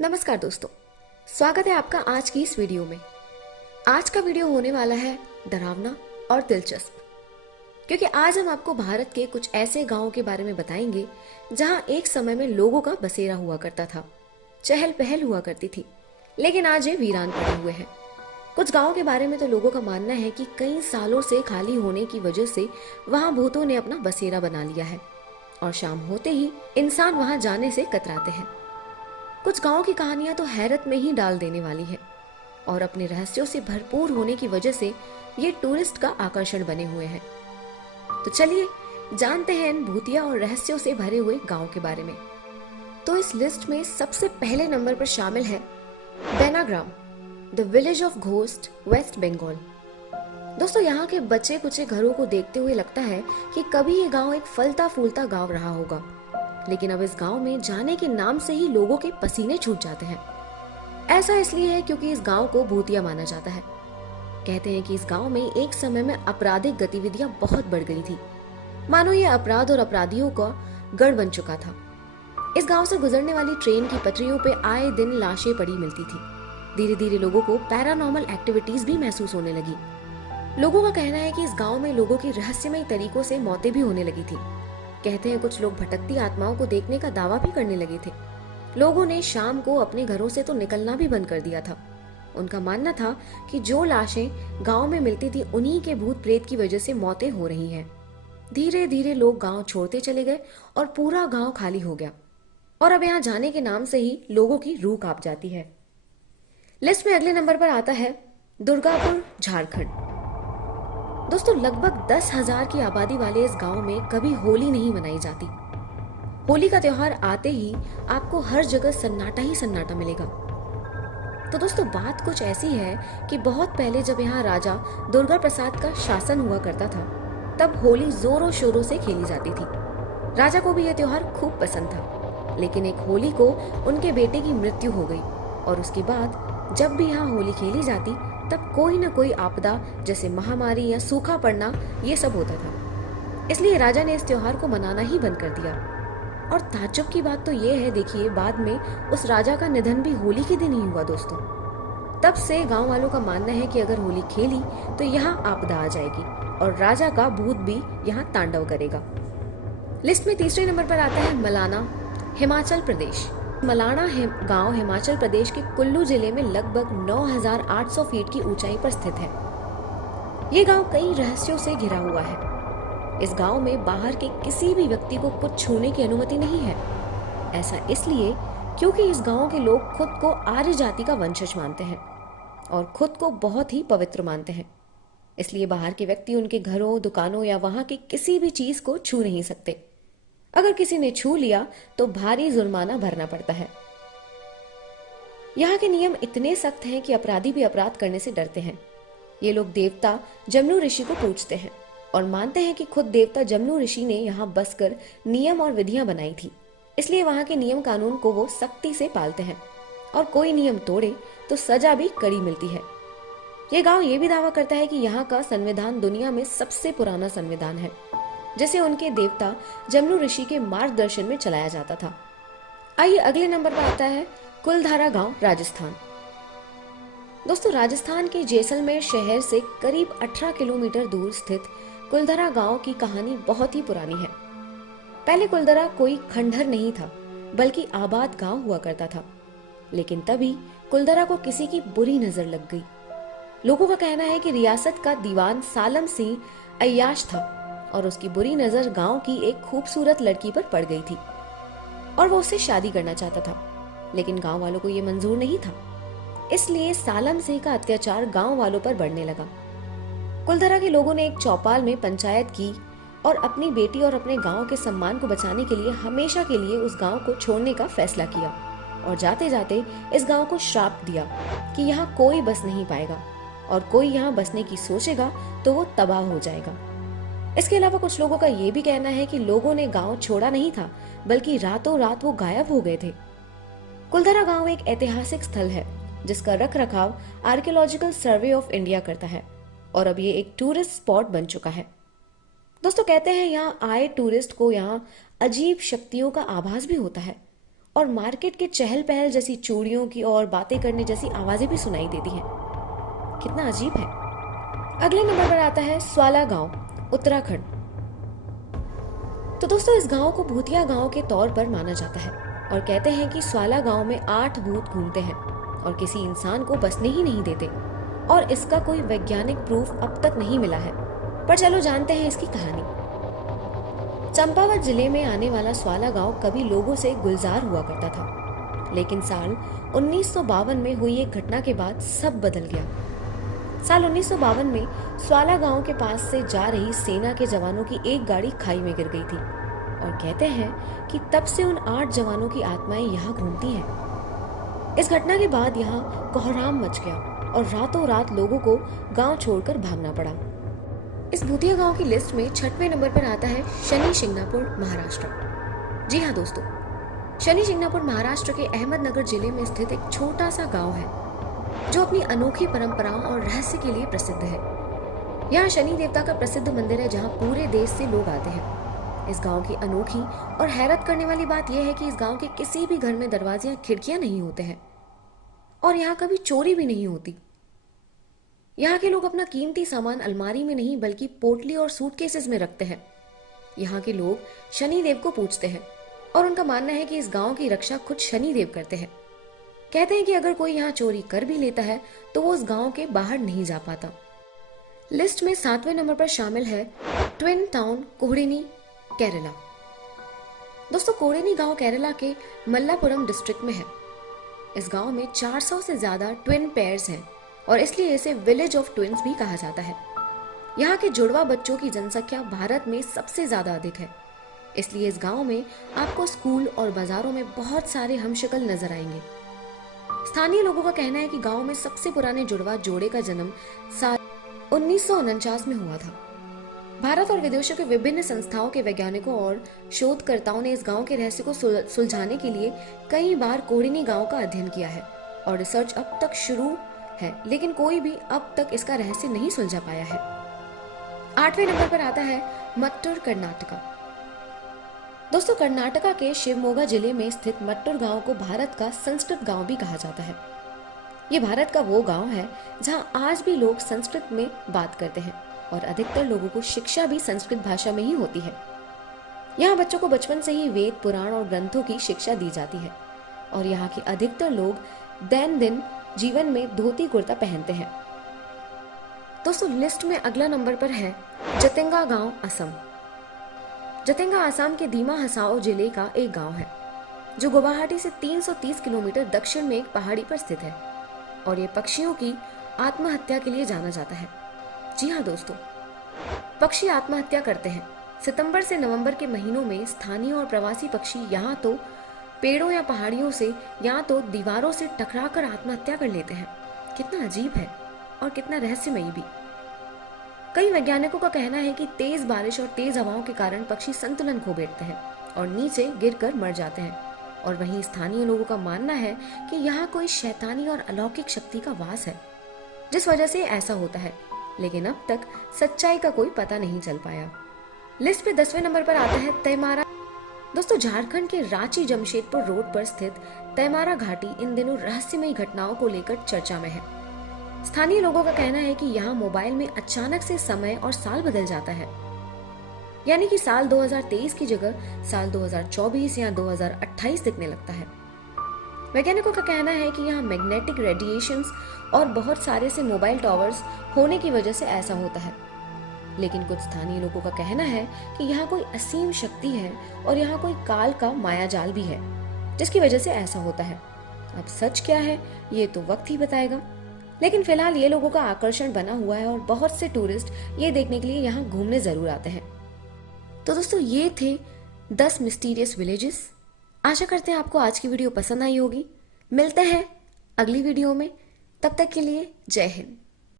नमस्कार दोस्तों, स्वागत है आपका आज की इस वीडियो में। आज का वीडियो होने वाला है डरावना और दिलचस्प, क्योंकि आज हम आपको भारत के कुछ ऐसे गांवों के बारे में बताएंगे जहां एक समय में लोगों का बसेरा हुआ करता था, चहल पहल हुआ करती थी, लेकिन आज ये वीरान पड़े हुए हैं। कुछ गांवों के बारे में तो लोगों का मानना है कि कई सालों से खाली होने की वजह से वहां भूतों ने अपना बसेरा बना लिया है और शाम होते ही इंसान वहां जाने से कतराते हैं। कुछ गांवों की कहानियां तो हैरत में ही डाल देने वाली है और अपने रहस्यों से भरपूर होने की वजह से ये टूरिस्ट का आकर्षण बने हुए हैं। तो चलिए जानते हैं इन भूतिया और रहस्यों से भरे हुए गांव के बारे में। तो इस लिस्ट में सबसे पहले नंबर पर शामिल है बेनाग्राम, the village of ghost, West Bengal. दोस्तों, यहाँ के बचे कुचे घरों को देखते हुए लगता है कि कभी ये गांव एक फलता फूलता गांव रहा होगा, लेकिन अब इस गांव में जाने के नाम से ही लोगों के पसीने छूट जाते हैं। ऐसा इसलिए है क्योंकि इस गांव को भूतिया माना जाता है। कहते हैं कि इस गांव में एक समय में आपराधिक गतिविधियां बहुत बढ़ गई थी, मानो ये अपराध और अपराधियों का गढ़ बन चुका था। इस गांव से गुजरने वाली ट्रेन की पटरियों पे आए दिन लाशें पड़ी मिलती थी। धीरे धीरे लोगों को पैरानॉर्मल एक्टिविटीज भी महसूस होने लगी। लोगों का कहना है कि इस गांव में लोगों की रहस्यमय तरीकों से मौतें भी होने लगी थी। कहते हैं कुछ लोग भटकती आत्माओं को देखने का दावा भी करने लगे थे। लोगों ने शाम को अपने घरों से तो निकलना भी बंद कर दिया था। उनका मानना था कि जो लाशें गांव में मिलती थी उन्हीं के भूत प्रेत की वजह से मौतें हो रही हैं। धीरे धीरे लोग गांव छोड़ते चले गए और पूरा गांव खाली हो गया और अब यहाँ जाने के नाम से ही लोगों की रूह कांप जाती है। लिस्ट में अगले नंबर पर आता है दुर्गापुर, झारखंड। दोस्तों, लगभग 10,000 की आबादी वाले इस गांव में कभी होली नहीं मनाई जाती। होली का त्योहार आते ही आपको हर जगह सन्नाटा ही सन्नाटा मिलेगा। तो दोस्तों, बात कुछ ऐसी है कि बहुत पहले जब यहाँ राजा दुर्गा प्रसाद का शासन हुआ करता था, तब होली जोरों शोरों से खेली जाती थी। राजा को भी यह त्योहार खूब पसंद था, लेकिन एक होली को उनके बेटे की मृत्यु हो गई और उसके बाद जब भी यहाँ होली खेली जाती तब कोई न कोई आपदा जैसे महामारी या सूखा पड़ना ये सब होता था। इसलिए राजा ने इस त्योहार को मनाना ही बंद कर दिया। और ताज्जुब की बात तो ये है, देखिए, बाद में उस राजा का निधन भी होली के दिन ही हुआ दोस्तों। तब से गांव वालों का मानना है कि अगर होली खेली तो यहाँ आपदा आ जाएगी और राजा का भूत भी यहाँ तांडव करेगा। लिस्ट में तीसरे नंबर पर आता है मलाना, हिमाचल प्रदेश। मलाना गांव हिमाचल प्रदेश के कुल्लू जिले में लगभग 9,800 फीट की ऊंचाई पर स्थित है। ये गांव कई रहस्यों से घिरा हुआ है। इस गांव में बाहर के किसी भी व्यक्ति को कुछ छूने की अनुमति नहीं है। ऐसा इसलिए क्योंकि इस गांव के लोग खुद को आर्य जाति का वंशज मानते हैं और खुद को बहुत ही पवित्र मानते हैं। इसलिए बाहर के व्यक्ति उनके घरों, दुकानों या वहां की किसी भी चीज को छू नहीं सकते। अगर किसी ने छू लिया तो भारी जुर्माना भरना पड़ता है। यहाँ के नियम इतने सख्त हैं कि अपराधी भी अपराध करने से डरते हैं। ये लोग देवता जमनू ऋषि को पूजते हैं और मानते हैं कि खुद देवता जमनू ऋषि ने यहाँ बसकर नियम और विधियां बनाई थी। इसलिए वहां के नियम कानून को वो सख्ती से पालते हैं और कोई नियम तोड़े तो सजा भी कड़ी मिलती है। ये गांव ये भी दावा करता है कि यहाँ का संविधान दुनिया में सबसे पुराना संविधान है, जिसे उनके देवता जमनू ऋषि के मार्गदर्शन में चलाया जाता था। आइए अगले नंबर पर आता है कुलधारा गांव, राजस्थान। दोस्तों, राजस्थान के जैसलमेर शहर से करीब 18 किलोमीटर दूर स्थित कुलधारा गांव की कहानी बहुत ही पुरानी है। पहले कुलधारा कोई खंडहर नहीं था, बल्कि आबाद गांव हुआ करता था। लेकिन तभी कुलधारा को किसी की बुरी नजर लग गई। लोगों का कहना है कि रियासत का दीवान सालम सिंह अय्याश था और उसकी बुरी नजर गांव की एक खूबसूरत लड़की पर पड़ गई थी और वो उससे शादी करना चाहता था, लेकिन गांव वालों को ये मंजूर नहीं था। इसलिए सालम सिंह का अत्याचार गांव वालों पर बढ़ने लगा। कुलधरा के लोगों ने एक चौपाल में पंचायत की और अपनी बेटी और अपने गांव के सम्मान को बचाने के लिए हमेशा के लिए उस गांव को छोड़ने का फैसला किया और जाते जाते इस गांव को श्राप दिया कि यहाँ कोई बस नहीं पाएगा और कोई यहाँ बसने की सोचेगा तो वो तबाह हो जाएगा। इसके अलावा कुछ लोगों का ये भी कहना है कि लोगों ने गांव छोड़ा नहीं था, बल्कि रातों रात वो गायब हो गए थे। कुलधरा गांव एक ऐतिहासिक स्थल है जिसका रख रखाव आर्कियोलॉजिकल सर्वे ऑफ इंडिया करता है और अब ये एक टूरिस्ट स्पॉट बन चुका है। दोस्तों, कहते हैं यहाँ आए टूरिस्ट को यहाँ अजीब शक्तियों का आभास भी होता है और मार्केट के चहल पहल जैसी चूड़ियों की और बातें करने जैसी आवाजें भी सुनाई देती हैं। कितना अजीब है। अगले नंबर पर आता है स्वाला गांव, उत्तराखंड। तो दोस्तों, इस गांव को भूतिया गांव के तौर पर माना जाता है और कहते हैं कि स्वाला गांव में 8 भूत घूमते हैं और किसी इंसान को बसने ही नहीं देते, और इसका कोई वैज्ञानिक प्रूफ अब तक नहीं मिला है। पर चलो जानते हैं इसकी कहानी। चंपावत जिले में आने वाला स्वाला गांव कभी लोगों से गुलजार हुआ करता था, लेकिन साल 1952 में हुई एक घटना के बाद सब बदल गया। साल 1952 में स्वाला गांव के पास से जा रही सेना के जवानों की एक गाड़ी खाई में गिर गई थी और कहते हैं कि तब से उन 8 जवानों की आत्माएं यहाँ घूमती हैं। इस घटना के बाद यहाँ कोहराम मच गया और रातों रात लोगों को गांव छोड़कर भागना पड़ा। इस भूतिया गांव की लिस्ट में 6वें नंबर पर आता है शनि शिंगणापुर, महाराष्ट्र। जी हाँ दोस्तों, शनि शिंगणापुर महाराष्ट्र के अहमदनगर जिले में स्थित एक छोटा सा गांव है जो अपनी अनोखी परंपराओं और रहस्य के लिए प्रसिद्ध है। यहाँ शनि देवता का प्रसिद्ध मंदिर है जहाँ पूरे देश से लोग आते हैं। इस गांव की अनोखी और हैरत करने वाली बात यह है कि इस गांव के किसी भी घर में दरवाजे या खिड़कियां नहीं होते हैं और यहाँ कभी चोरी भी नहीं होती। यहाँ के लोग अपना कीमती सामान अलमारी में नहीं बल्कि पोटली और सूटकेसेस में रखते हैं। यहाँ के लोग शनि देव को पूजते हैं और उनका मानना है कि इस गांव की रक्षा खुद शनि देव करते हैं। कहते हैं कि अगर कोई यहाँ चोरी कर भी लेता है तो वो उस गांव के बाहर नहीं जा पाता। लिस्ट में 7वें नंबर पर शामिल है ट्विन टाउन, कोहड़ेनी, केरला। दोस्तों, कोहड़ेनी गांव केरला के मल्लापुरम डिस्ट्रिक्ट में है। इस गांव में 400 से ज्यादा ट्विन पेयर्स हैं और इसलिए इसे विलेज ऑफ ट्विन्स भी कहा जाता है। यहाँ के जुड़वा बच्चों की जनसंख्या भारत में सबसे ज्यादा अधिक है, इसलिए इस गांव में आपको स्कूल और बाजारों में बहुत सारे हमशक्ल नजर आएंगे। स्थानीय लोगों का कहना है कि गांव में सबसे पुराने जुड़वा जोड़े का जन्म साल 1949 में हुआ था। भारत और विदेशों के विभिन्न संस्थाओं के वैज्ञानिकों और शोधकर्ताओं ने इस गांव के रहस्य को सुलझाने के लिए कई बार कोहड़ेनी गांव का अध्ययन किया है और रिसर्च अब तक शुरू है, लेकिन कोई भी अब तक इसका रहस्य नहीं सुलझा पाया है। 8वें नंबर पर आता है मट्टूर, कर्नाटका। दोस्तों, कर्नाटका के शिवमोगा जिले में स्थित मट्टूर गांव को भारत का संस्कृत गांव भी कहा जाता है। ये भारत का वो गांव है जहां आज भी लोग संस्कृत में बात करते हैं और अधिकतर लोगों को शिक्षा भी संस्कृत भाषा में ही होती है। यहाँ बच्चों को बचपन से ही वेद, पुराण और ग्रंथों की शिक्षा दी जाती है और यहाँ के अधिकतर लोग दैनंदिन जीवन में धोती कुर्ता पहनते हैं। दोस्तों, लिस्ट में अगला नंबर पर है जतेंगा गांव, असम। जतेंगा असम के दीमा हसाओ जिले का एक गांव है जो गुवाहाटी से 330 किलोमीटर दक्षिण में एक पहाड़ी पर स्थित है और ये पक्षियों की आत्महत्या के लिए जाना जाता है। जी हाँ दोस्तों, पक्षी आत्महत्या करते हैं। सितंबर से नवंबर के महीनों में स्थानीय और प्रवासी पक्षी यहाँ तो पेड़ों या पहाड़ियों से या तो दीवारों से टकराकर आत्महत्या कर लेते हैं। कितना अजीब है और कितना रहस्यमयी भी। कई वैज्ञानिकों का कहना है कि तेज बारिश और तेज हवाओं के कारण पक्षी संतुलन खो बैठते हैं और नीचे गिरकर मर जाते हैं, और वहीं स्थानीय लोगों का मानना है कि यहाँ कोई शैतानी और अलौकिक शक्ति का वास है जिस वजह से ऐसा होता है, लेकिन अब तक सच्चाई का कोई पता नहीं चल पाया। लिस्ट पे 10वें नंबर पर आता है तैमारा। दोस्तों, झारखंड के रांची जमशेदपुर रोड पर स्थित तैमारा घाटी इन दिनों रहस्यमयी घटनाओं को लेकर चर्चा में है। स्थानीय लोगों का कहना है कि यहाँ मोबाइल में अचानक से समय और साल बदल जाता है, यानी कि साल 2023 की जगह साल 2024 या 2028 दिखने लगता है। वैज्ञानिकों का कहना है कि यहाँ मैग्नेटिक रेडिएशंस और बहुत सारे से मोबाइल टावर्स होने की वजह से ऐसा होता है, लेकिन कुछ स्थानीय लोगों का कहना है कि यहाँ कोई असीम शक्ति है और यहाँ कोई काल का मायाजाल भी है जिसकी वजह से ऐसा होता है। अब सच क्या है ये तो वक्त ही बताएगा, लेकिन फिलहाल ये लोगों का आकर्षण बना हुआ है और बहुत से टूरिस्ट ये देखने के लिए यहाँ घूमने जरूर आते हैं। तो दोस्तों, ये थे 10 मिस्टीरियस विलेजेस। आशा करते हैं आपको आज की वीडियो पसंद आई होगी। मिलते हैं अगली वीडियो में, तब तक के लिए जय हिंद।